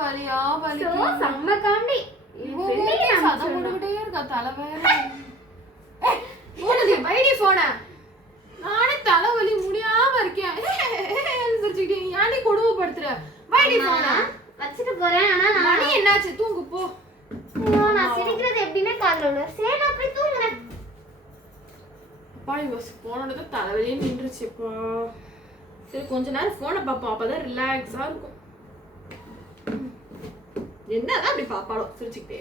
வலியா வலி செம்ம காண்டி சதம் போட்டுக்கிட்டே இருக்கா தலைவேலை. வைடி போன நானே தலைவலி முடியாம இருக்கேன். ஏன்டி கொடுமைப்படுத்துற? வைடி போன வச்சுட்டு போறேன். ஆனா மணி என்னாச்சு? தூங்கு போ. நான் சிரிக்கிறது எப்படின்னா காதுல விழும். சரி நான் போய் தூங்குறேன். அப்பா இவ போனோட தலைவலியே நின்றுச்சுப்பா. சரி கொஞ்ச நேரம் போனை பாப்பா, அப்பதான் ரிலாக்ஸா இருக்கும். என்னதான் அப்படி பாப்பாளோ சிரிச்சுக்கிட்டே.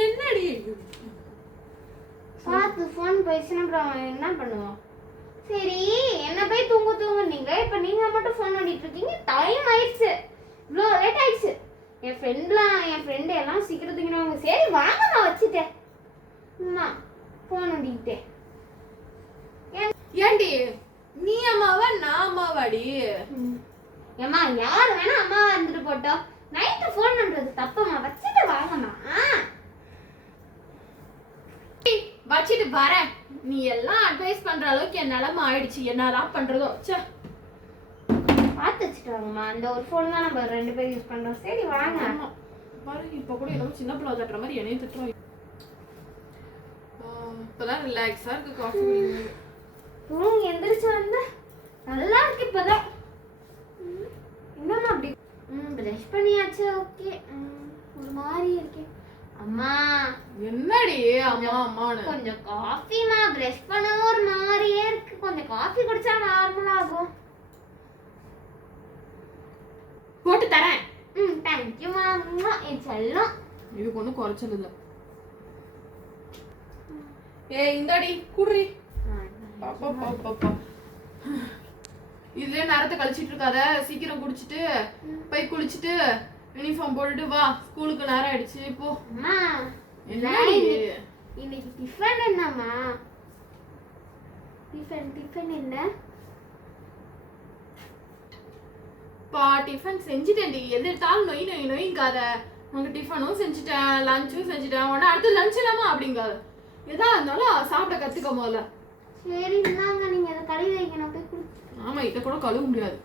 என்னடி பாத்து போன் போயிடுச்சுன்னா அப்புறம் என்ன பண்ணுவோம்? சரி என்ன போய் தூங்குனீங்க. இப்ப நீங்க மட்டும் போன் நோண்டிட்டு இருக்கீங்க. டைம் ஆயிடுச்சு, இவ்வளோ லேட் ஆயிடுச்சு. என் ஃப்ரெண்டு எல்லாம் சீக்கிரம் தூங்கிடுவாங்க. சரி வாங்க நான் வச்சுட்டேன். போன் நோண்டிக்கிட்டேன். ஏண்டி நீ அம்மாவா நான் அம்மாவாடி? ஏம்மா யார் வேணா அம்மாவா இருந்துட்டு போட்டோம். நைட்டு போன் பண்றது தப்பம்மா. வச்சுட்டு வாங்கம்மா. வச்சிட்டு வரேன். நீ எல்லாம் அட்வைஸ் பண்ற அளவுக்கு என் நிலைமை ஆயிடுச்சு. என்னதான் பண்றதோ சே. பார்த்து வச்சுட்டு வாங்கம்மா. அந்த ஒரு ஃபோன் தான் நம்ம 2 பேரும் யூஸ் பண்றோம். சரி வாங்க. பாரு இப்ப கூட ஏதோ சின்ன பிள்ளை தட்டுற மாதிரி என்னையும் திட்டுறோம். இப்பதான் ரிலாக்ஸா இருக்கு. காஃபி குடிங்க. தூங்கி எந்திரிச்சு வந்து நல்லா இருக்கு இப்பதான். என்னம்மா அப்படி? ப்ரஷ் பண்ணியாச்சு. ஓகே. ஒரு மாதிரி இருக்கு. அம்மா என்னடி அம்மா அம்மான்னு? கொஞ்சம் காஃபிமா. ப்ரஷ் பண்ணவும் ஒரு மாதிரியே இருக்கு. கொஞ்சம் காஃபி குடிச்சா நார்மல் ஆகும். போட்டு தரேன். தேங்க்யூமா. என் செல்லம். இதுக்கு ஒன்றும் குறைச்சல் இல்லை. இந்தாடி குடுறி. இதுலயே நேரத்தை கழிச்சிட்டு இருக்காத. சீக்கிரம் குடிச்சிட்டு போய் குளிச்சுட்டு யூனிஃபார்ம் போட்டுட்டு வா. ஸ்கூலுக்கு நேரம் ஆயிடுச்சு. போ. அம்மா என்னடி இன்னைக்கு டிஃபன் என்னம்மா? டிஃபன் என்ன? பா டிஃபன் செஞ்சுட்டேன்டி. எது எடுத்தாலும் நொய் நொய் நொய்ங்காத. உனக்கு டிஃபனும் செஞ்சுட்டேன், லஞ்சும் செஞ்சுட்டேன். உடனே அடுத்து லஞ்ச் இல்லாமா அப்படிங்காத. எதா இருந்தாலும் சாப்பிட கத்துக்க முதல்ல. சரி இந்தாங்க, நீங்க அதை கழுவி வைங்க. நான் போய் குடி. ஆமா இத கூட கழுவ முடியாது.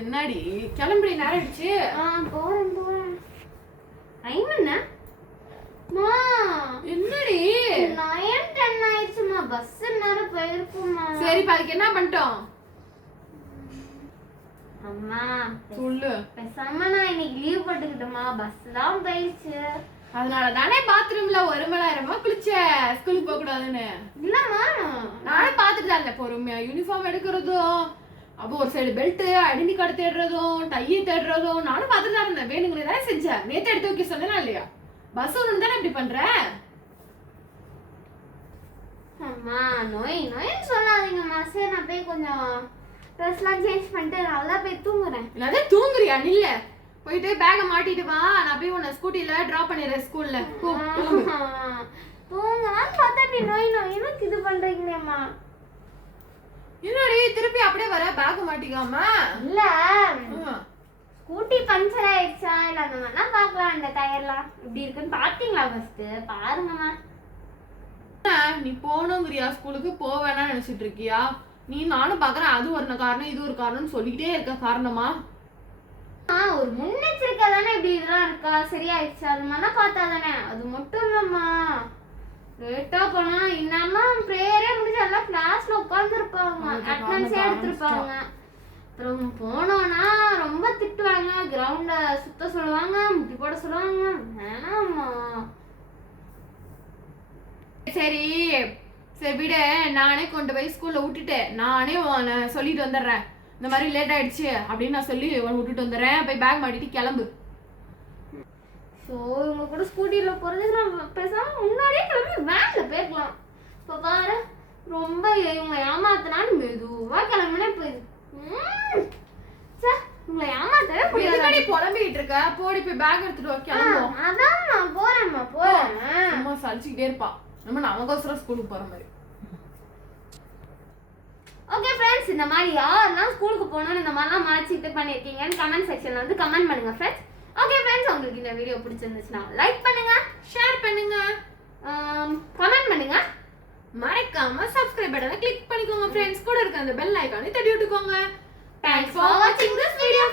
என்னடி கிளம்புறீ? நேரம் ஆயிடுச்சு. போறேன். டைம் என்ன? மா என்னடி 9:10 ஆயிடுச்சுமா. பஸ் நேரம் போயிருக்குமா. சரி அதுக்கு என்ன பண்ணிட்டோம்? அம்மா சொல்லு. பேசாம நான் இன்னைக்கு லீவ் போட்டுக்கிட்டோமா. பஸ் தான் போயிடுச்சு. அதனால தானே பாத்ரூம்ல 1 மணி நேரமா குளிச்ச. ஸ்கூலுக்கு போக கூடாதுன்னு. இல்லம்மா நானும் பாத்துட்டு தான் இருந்தேன் பொறுமையா. யூனிஃபார்ம் எடுக்கிறதும், அப்போ ஒரு சைடு பெல்ட், ஐடென்டி கார்டு தேடுறதும், டையை தேடுறதும் நானும் பார்த்துட்டு தான் இருந்தேன். வேணுங்களே தான் செஞ்சேன். நேத்து எடுத்து வைக்க சொன்னா இல்லையா? பஸ் ஒன்று தானே இப்படி பண்ற. அம்மா நோயின்னு சொல்லாதீங்கம்மா. சரி நான் போய் கொஞ்சம் ட்ரெஸ்லாம் சேஞ்ச் பண்ணிட்டு நல்லா போய் தூங்குறேன். இல்லாத தூங்குறியா? நில்ல, போயிட்டு பேக்கை மாட்டிட்டு வா. நான் போய் உன்னை ஸ்கூட்டில டிராப் பண்ணிடுறேன் ஸ்கூல்ல. தூங்கலாம் பார்த்தா நீ நோயின்னு இது பண்றீங்களேம்மா. என்னடி திருப்பி அப்படியே வர பேக் மாட்டிக்காம? இல்ல ஸ்கூட்டி பஞ்சர் ஆயிடுச்சா இல்ல அந்த மாதிரிலாம் பார்க்கலாம். இந்த டயர்லாம் இப்படி இருக்குன்னு பாத்தீங்களா? ஃபர்ஸ்ட் பாருங்கம்மா. நீ போகணுங்கிறியா ஸ்கூலுக்கு? போவேனா நினைச்சிட்டு இருக்கியா? நீ நானும் பாக்குறேன். அது ஒரு காரணம் இது ஒரு காரணம்னு சொல்லிக்கிட்டே இருக்க. காரணமா ஒரு முன்னெச்சரிக்கை தானே. இப்படி இதெல்லாம் இருக்கா? சரியாயிடுச்சு அது மாதிரிலாம் பார்த்தா தானே. அது மட்டும் இல்லம்மா, லேட்டா போனா இன்னும் ப்ரேயரே முடிஞ்சு எல்லாம் கிளாஸ்ல உட்காந்துருப்பாங்க. அட்டெண்டன்ஸே எடுத்திருப்பாங்க. அப்புறம் போனோம்னா ரொம்ப திட்டுவாங்க. கிரவுண்ட சுத்த சொல்லுவாங்க, முட்டி போட சொல்லுவாங்க. வேணாம்மா. சரி சரி விட. நானே கொண்டு போய் ஸ்கூல்ல விட்டுட்டு நானே சொல்லிட்டு வந்துடுறேன். இந்த மாதிரி லேட் ஆயிடுச்சு அப்படின்னு நான் சொல்லி விட்டுட்டு வந்துடுறேன். போய் பேக் மாட்டிட்டு கிளம்பு. ஸோ இவங்க கூட ஸ்கூட்டியில் போகிறதுக்கு நம்ம பேசாமல் முன்னாடியே கிளம்பி வேனில் போயிருக்கலாம். இப்போ பாரு ரொம்ப இவங்களை ஏமாத்தினான்னு மெதுவாக கிளம்புனே போயிடுது. சார் உங்களை ஏமாத்தவே முடியாது. புலம்பிக்கிட்டு இருக்க. போடி போய் பேக் எடுத்துட்டு வைக்கலாம். அதான் நான் போறேன். சும்மா சலிச்சுக்கிட்டே இருப்பா. நம்ம நமக்கோசரம் ஸ்கூலுக்கு போற மாதிரி. ஓகே ஃப்ரெண்ட்ஸ், இந்த மாதிரி யாரெல்லாம் ஸ்கூலுக்கு போகணும்னு இந்த மாதிரிலாம் மறைச்சிட்டு பண்ணியிருக்கீங்கன்னு கமெண்ட் செக்ஷன்ல வந்து கமெண்ட் பண்ணுங்க ஃப்ரெண்ட்ஸ். ஓகே ஃப்ரெண்ட்ஸ், உங்களுக்கு இந்த வீடியோ பிடிச்சிருந்துச்சுன்னா லைக் பண்ணுங்க, ஷேர் பண்ணுங்க, கமெண்ட் பண்ணுங்க. மறக்காம சப்ஸ்கிரைப் பட்டனை கிளிக் பண்ணிக்கோங்க ஃப்ரெண்ட்ஸ். கூட இருக்க அந்த பெல் ஐகானை தட்டி விட்டுக்கோங்க. தேங்க்ஸ் ஃபார் வாட்சிங் திஸ் வீடியோ.